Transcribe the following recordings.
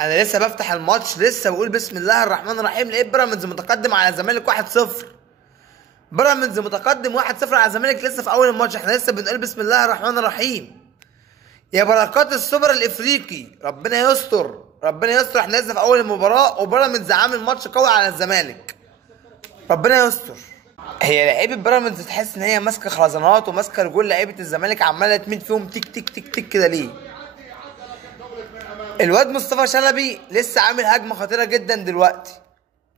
انا لسه بفتح الماتش، لسه بقول بسم الله الرحمن الرحيم، لقيت بيراميدز متقدم على الزمالك 1-0. بيراميدز متقدم 1-0 على الزمالك لسه في اول الماتش، احنا لسه بنقول بسم الله الرحمن الرحيم. يا بركات السوبر الافريقي، ربنا يستر ربنا يستر. احنا لسه في اول المباراه وبيراميدز عامل ماتش قوي على الزمالك، ربنا يستر. هي لعيبه بيراميدز تحس ان هي ماسكه خرزانات وماسكه رجول لعيبه الزمالك، عماله تمد فيهم تيك تيك تيك تيك كده ليه؟ الواد مصطفى شلبي لسه عامل هجمه خطيره جدا دلوقتي،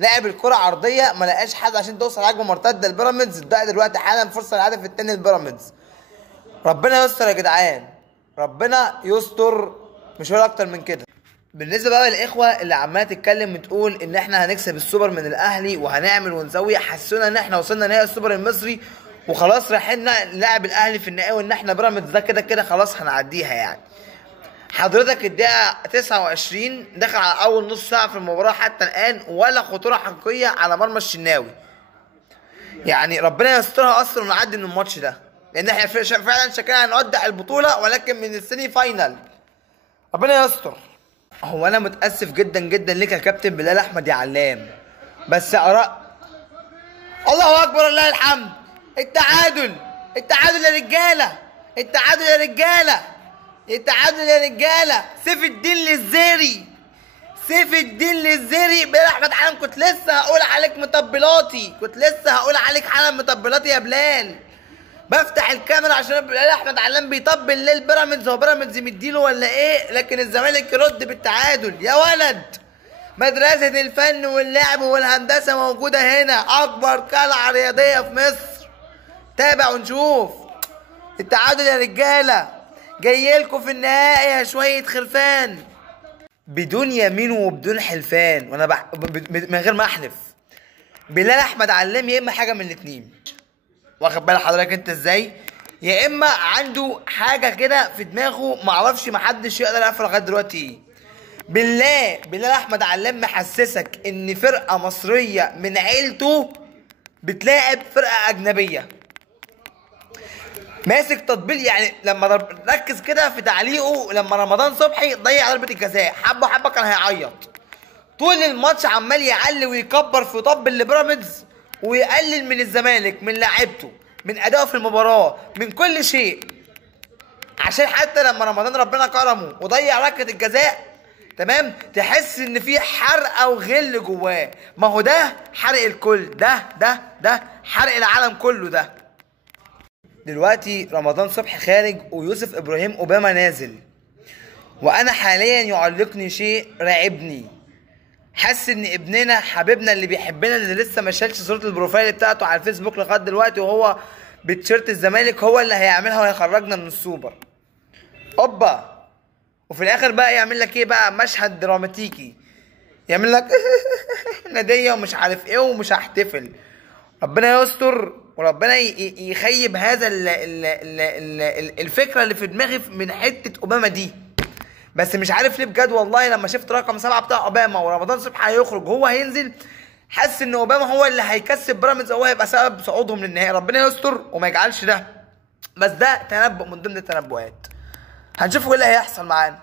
لعب الكره عرضيه ما لقاش حد عشان توصل هجمه مرتده لبيراميدز، اتضاع دلوقتي حالا فرصه للهدف الثاني لبيراميدز. ربنا يستر يا جدعان، ربنا يستر، مش هقول اكتر من كده. بالنسبه بقى للاخوه اللي عماله تتكلم وتقول ان احنا هنكسب السوبر من الاهلي وهنعمل ونسوي، حسونا ان احنا وصلنا نهائي السوبر المصري وخلاص رايحين نلعب الاهلي في النهائي، وان احنا بيراميدز ده كده كده خلاص هنعديها يعني. حضرتك الدقيقه 29 دخل على اول نص ساعه في المباراه حتى الان ولا خطوره حقيقيه على مرمى الشناوي. يعني ربنا يسترها اصلا ونعدي من الماتش ده، لان احنا فعلا شكلنا هنودع البطوله ولكن من السيمي فاينال. ربنا يستر. هو انا متاسف جدا جدا ليك يا كابتن بلال احمد يا علام، بس اراء الله اكبر الله الحمد. التعادل، التعادل يا رجاله، التعادل يا رجاله، التعادل يا رجاله. سيف الدين للزيري، سيف الدين للزيري. بلال احمد علام كنت لسه هقول عليك مطبلاتي، كنت لسه هقول عليك حالا مطبلاتي يا بلال. بفتح الكاميرا عشان بلال احمد علام بيطبل للبيراميدز، هو بيراميدز مديله ولا ايه؟ لكن الزمالك يرد بالتعادل. يا ولد، مدرسة الفن واللعب والهندسة موجودة هنا، أكبر قلعة رياضية في مصر. تابع ونشوف التعادل يا رجالة. جايلكوا في النهائي يا شوية خرفان، بدون يمين وبدون حلفان، وانا من غير ما احلف. بلال احمد علام يا اما حاجه من الاتنين، واخد بال حضرتك انت ازاي؟ يا اما عنده حاجه كده في دماغه معرفش محدش يقدر يعرف لغايه دلوقتي ايه. بالله بلال احمد علام محسسك ان فرقه مصريه من عيلته بتلاعب فرقه اجنبيه. ماسك تطبيل يعني. لما ركز كده في تعليقه لما رمضان صبحي ضيع ضربه الجزاء، حبه حبه كان هيعيط. طول الماتش عمال يعلي ويكبر في طبل لبيراميدز ويقلل من الزمالك، من لاعيبته، من ادائه في المباراه، من كل شيء، عشان حتى لما رمضان ربنا كرمه وضيع ركله الجزاء تمام تحس ان في حرقه وغل جواه. ما هو ده حرق الكل، ده حرق العالم كله. ده دلوقتي رمضان صبحي خارج ويوسف ابراهيم اوباما نازل، وانا حاليا يعلقني شيء راعبني. حاسس ان ابننا حبيبنا اللي بيحبنا اللي لسه ما شالش صوره البروفايل بتاعته على الفيسبوك لغايه دلوقتي وهو بتيشيرت الزمالك هو اللي هيعملها وهيخرجنا من السوبر. اوبا. وفي الاخر بقى يعمل لك ايه بقى؟ مشهد دراماتيكي، يعمل لك ناديه ومش عارف ايه ومش هحتفل. ربنا يستر وربنا يخيب هذا الفكره اللي في دماغي من حته اوباما دي. بس مش عارف ليه بجد والله، لما شفت رقم 7 بتاع اوباما ورمضان صبحي هيخرج وهو هينزل، حاسس ان اوباما هو اللي هيكسب بيراميدز، هو هيبقى سبب صعودهم للنهائي. ربنا يستر وما يجعلش ده، بس ده تنبؤ من ضمن التنبؤات. هنشوف ايه اللي هيحصل معانا.